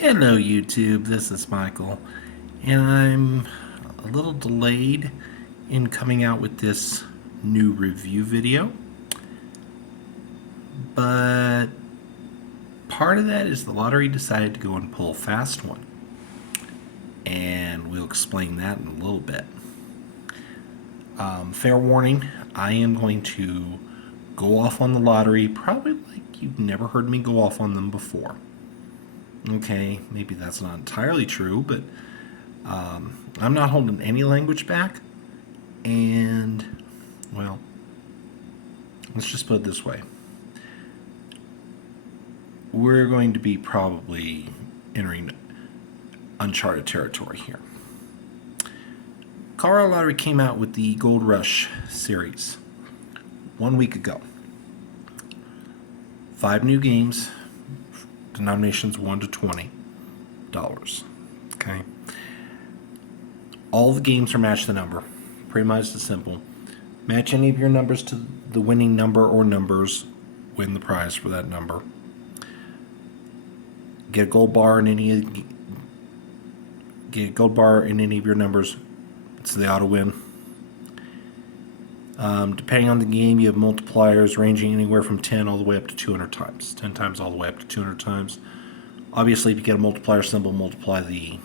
Hello YouTube, this is Michael, and I'm a little delayed in coming out with this new review video, but part of that is the lottery decided to go and pull a fast one, and we'll explain that in a little bit. Fair warning, I am going to go off on the lottery, probably like you've never heard me go off on them before. Okay, maybe that's not entirely true, but I'm not holding any language back. And, well, let's just put it this way. We're going to be probably entering uncharted territory here. Colorado Lottery came out with the Gold Rush series 1 week ago. 5 new games, denominations $1 to $20. Okay. All the games are match the number. Pretty much as simple. Match any of your numbers to the winning number or numbers, win the prize for that number. Get a gold bar in any of your numbers, it's the auto win. Depending on the game, you have multipliers ranging anywhere from 10 all the way up to 200 times. 10 times all the way up to 200 times. Obviously, if you get a multiplier symbol, multiply the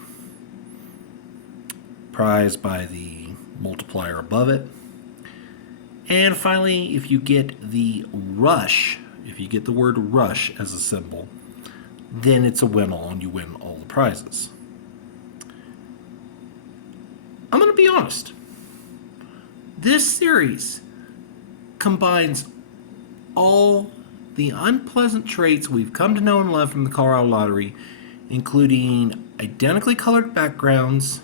prize by the multiplier above it. And finally, if you get the rush, if you get the word rush as a symbol, then it's a win all and you win all the prizes. I'm going to be honest. This series combines all the unpleasant traits we've come to know and love from the Colorado Lottery, including identically colored backgrounds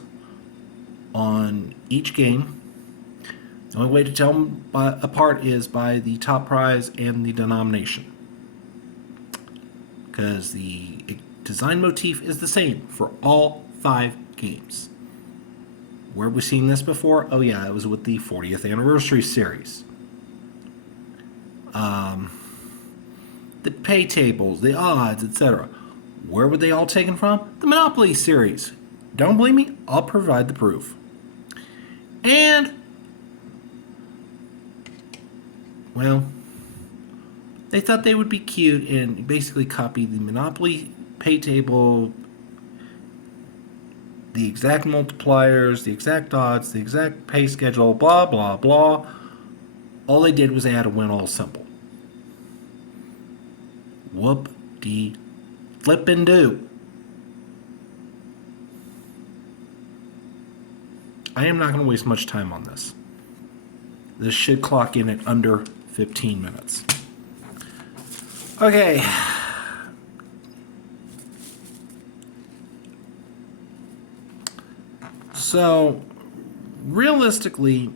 on each game. The only way to tell them apart is by the top prize and the denomination, because the design motif is the same for all 5 games. Where have we seen this before? Oh yeah, it was with the 40th anniversary series. The pay tables, the odds, etc. Where were they all taken from? The Monopoly series. Don't believe me? I'll provide the proof. And, well, they thought they would be cute and basically copy the Monopoly pay table, the exact multipliers, the exact odds, the exact pay schedule, blah, blah, blah. All they did was add a win-all symbol. Whoop-de-flip-and-do. I am not going to waste much time on this. This should clock in at under 15 minutes. Okay. So, realistically,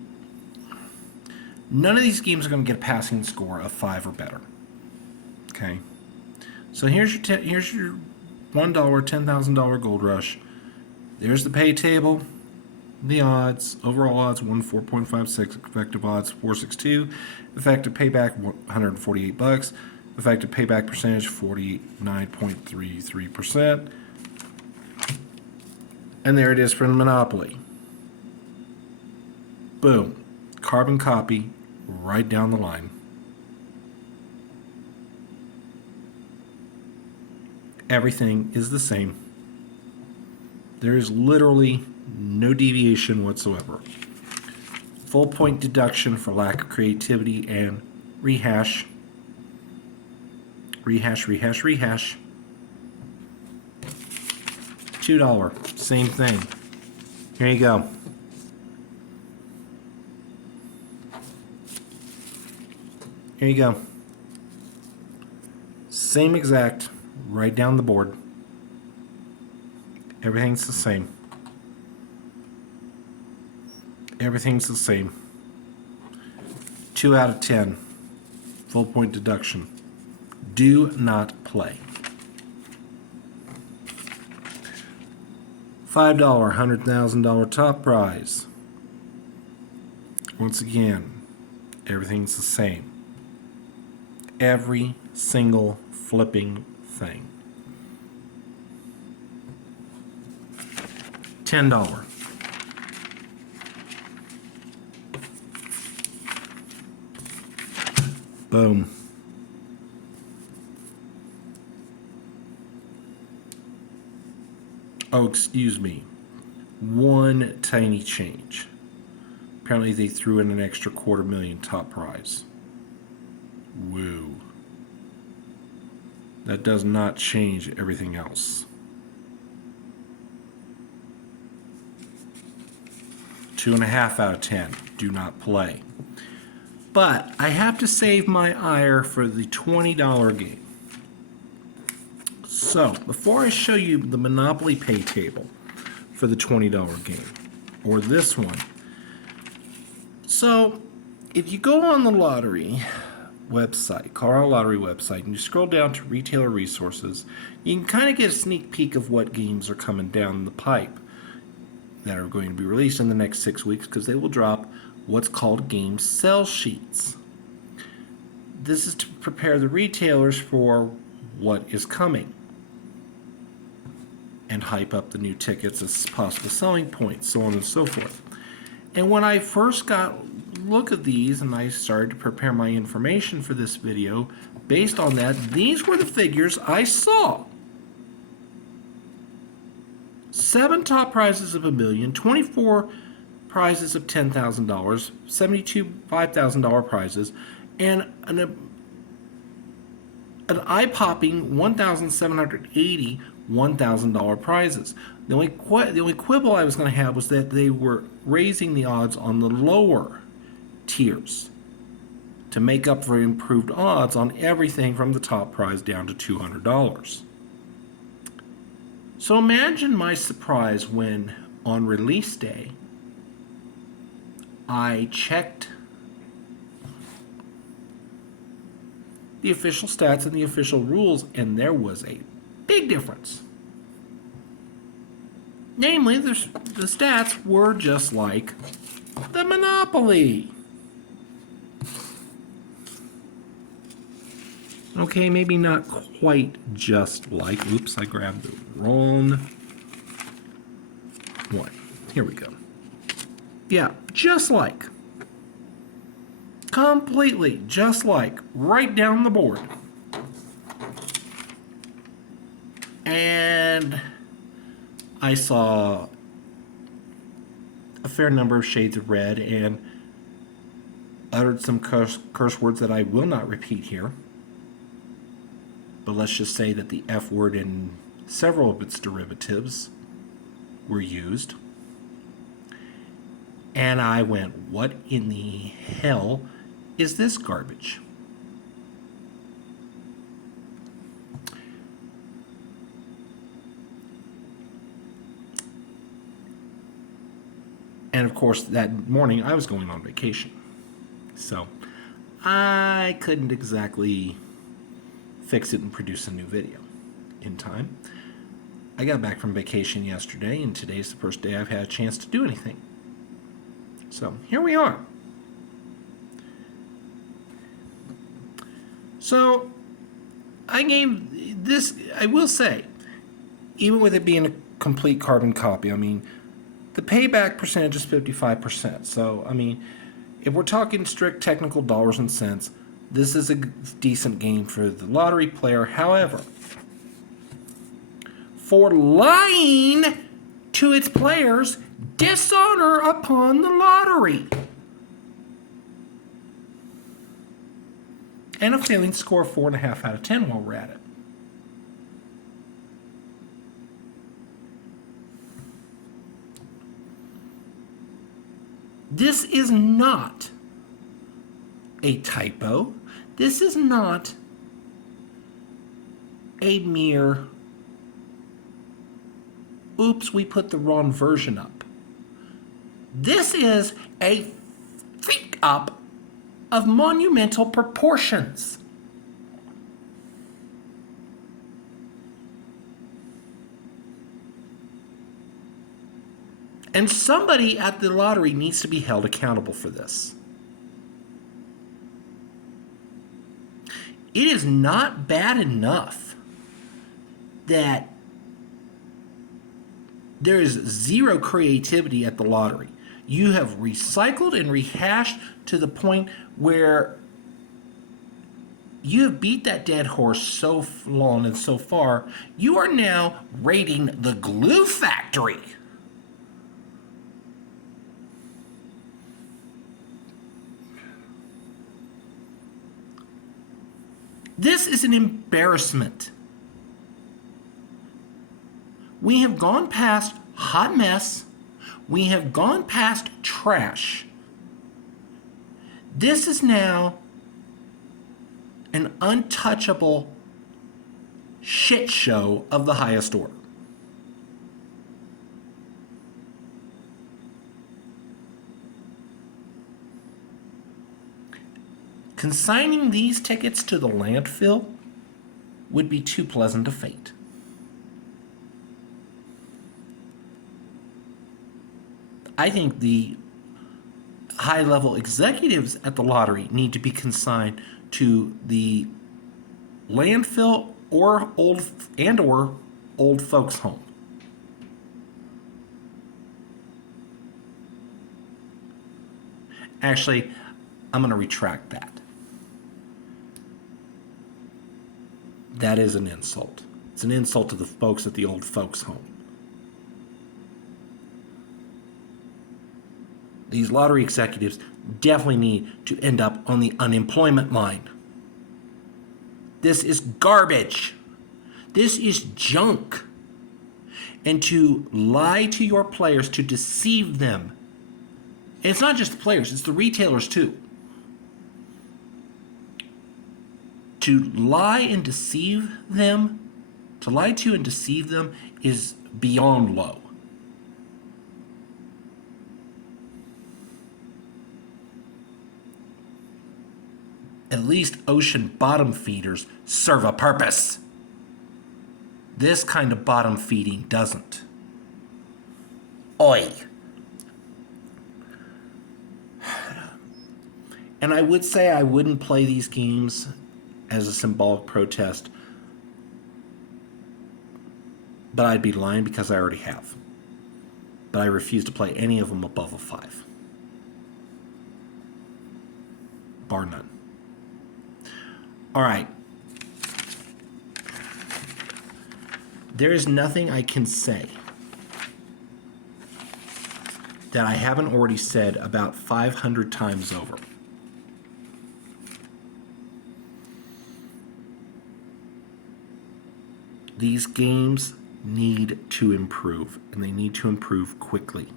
none of these games are going to get a passing score of 5 or better. Okay. So here's your $1 $10,000 Gold Rush. There's the pay table, the odds, overall odds 14.56, effective odds 462, effective payback $148, effective payback percentage 49.33%. And there it is for the Monopoly. Boom. Carbon copy right down the line. Everything is the same. There is literally no deviation whatsoever. Full point deduction for lack of creativity and rehash. Rehash, rehash, rehash. $2. Same thing. Here you go. Here you go. Same exact, right down the board. Everything's the same. Everything's the same. 2 out of 10. Full point deduction. Do not play. $5 $100,000 top prize. Once again, everything's the same. Every single flipping thing. $10. Boom. Oh, excuse me. One tiny change. Apparently they threw in an extra $250,000 top prize. Woo. That does not change everything else. 2.5 out of 10. Do not play. But I have to save my ire for the $20 game. So, before I show you the Monopoly pay table for the $20 game, or this one. So, if you go on the lottery website, Colorado Lottery website, and you scroll down to retailer resources, you can kind of get a sneak peek of what games are coming down the pipe that are going to be released in the next 6 weeks, because they will drop what's called game sell sheets. This is to prepare the retailers for what is coming and hype up the new tickets as possible selling points, so on and so forth. And when I first got look at these and I started to prepare my information for this video, based on that, these were the figures I saw. 7 top prizes of $1 million, 24 prizes of $10,000, 72 $5,000 prizes, and an eye-popping 1,780 $1,000 prizes. The only quibble I was going to have was that they were raising the odds on the lower tiers to make up for improved odds on everything from the top prize down to $200. So imagine my surprise when, on release day, I checked the official stats and the official rules, and there was a big difference. Namely, the stats were just like the Monopoly. Okay, maybe not quite just like. Oops, I grabbed the wrong one. Here we go. Yeah, just like. Completely just like. Right down the board. And I saw a fair number of shades of red and uttered some curse words that I will not repeat here. But let's just say that the F word and several of its derivatives were used. And I went, what in the hell is this garbage? And of course, that morning I was going on vacation. So I couldn't exactly fix it and produce a new video in time. I got back from vacation yesterday, and today's the first day I've had a chance to do anything. So here we are. So I gave this, I will say, even with it being a complete carbon copy, I mean, the payback percentage is 55%. So, I mean, if we're talking strict technical dollars and cents, this is a decent game for the lottery player. However, for lying to its players, dishonor upon the lottery, and a failing score of 4.5 out of 10 while we're at it. This is not a typo. This is not a mere, oops, we put the wrong version up. This is a freak up of monumental proportions. And somebody at the lottery needs to be held accountable for this. It is not bad enough that There is zero creativity at the lottery. You have recycled and rehashed to the point where you have beat that dead horse so long and so far, you are now raiding the glue factory. This is an embarrassment. We have gone past hot mess. We have gone past trash. This is now an untouchable shit show of the highest order. Consigning these tickets to the landfill would be too pleasant a fate. I think the high-level executives at the lottery need to be consigned to the landfill or old folks' home. Actually, I'm going to retract that. That is an insult. It's an insult to the folks at the old folks' home. These lottery executives definitely need to end up on the unemployment line. This is garbage. This is junk. And to lie to your players, to deceive them. And it's not just the players, it's the retailers too. To lie and deceive them, to lie to and deceive them is beyond low. At least ocean bottom feeders serve a purpose. This kind of bottom feeding doesn't. Oi. And I would say I wouldn't play these games as a symbolic protest, but I'd be lying because I already have. But I refuse to play any of them above a 5. Bar none. All right. There is nothing I can say that I haven't already said about 500 times over. These games need to improve, and they need to improve quickly.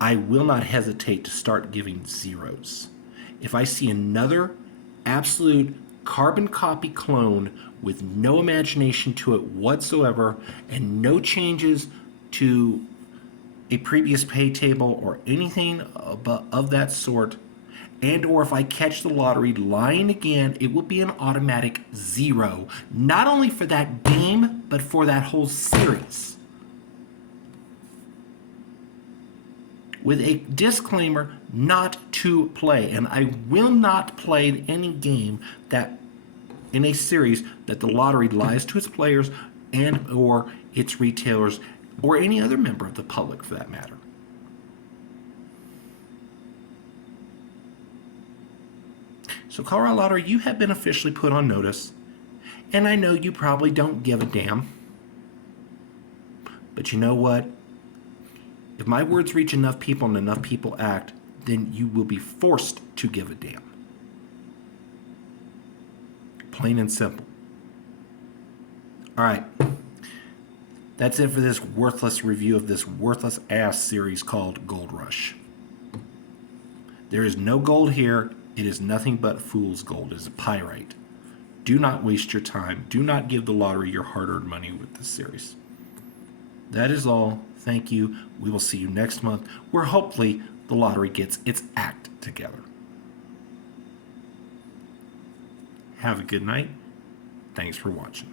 I will not hesitate to start giving zeros. If I see another absolute carbon copy clone with no imagination to it whatsoever and no changes to a previous pay table or anything of that sort, and or if I catch the lottery lying again, it will be an automatic 0, not only for that game, but for that whole series. With a disclaimer not to play, and I will not play any game that in a series that the lottery lies to its players and or its retailers or any other member of the public for that matter. So Colorado Lottery, you have been officially put on notice, and I know you probably don't give a damn, but you know what? If my words reach enough people and enough people act, then you will be forced to give a damn. Plain and simple. All right. That's it for this worthless review of this worthless ass series called Gold Rush. There is no gold here. It is nothing but fool's gold. It is a pyrite. Do not waste your time. Do not give the lottery your hard-earned money with this series. That is all. Thank you. We will see you next month, where hopefully the lottery gets its act together. Have a good night. Thanks for watching.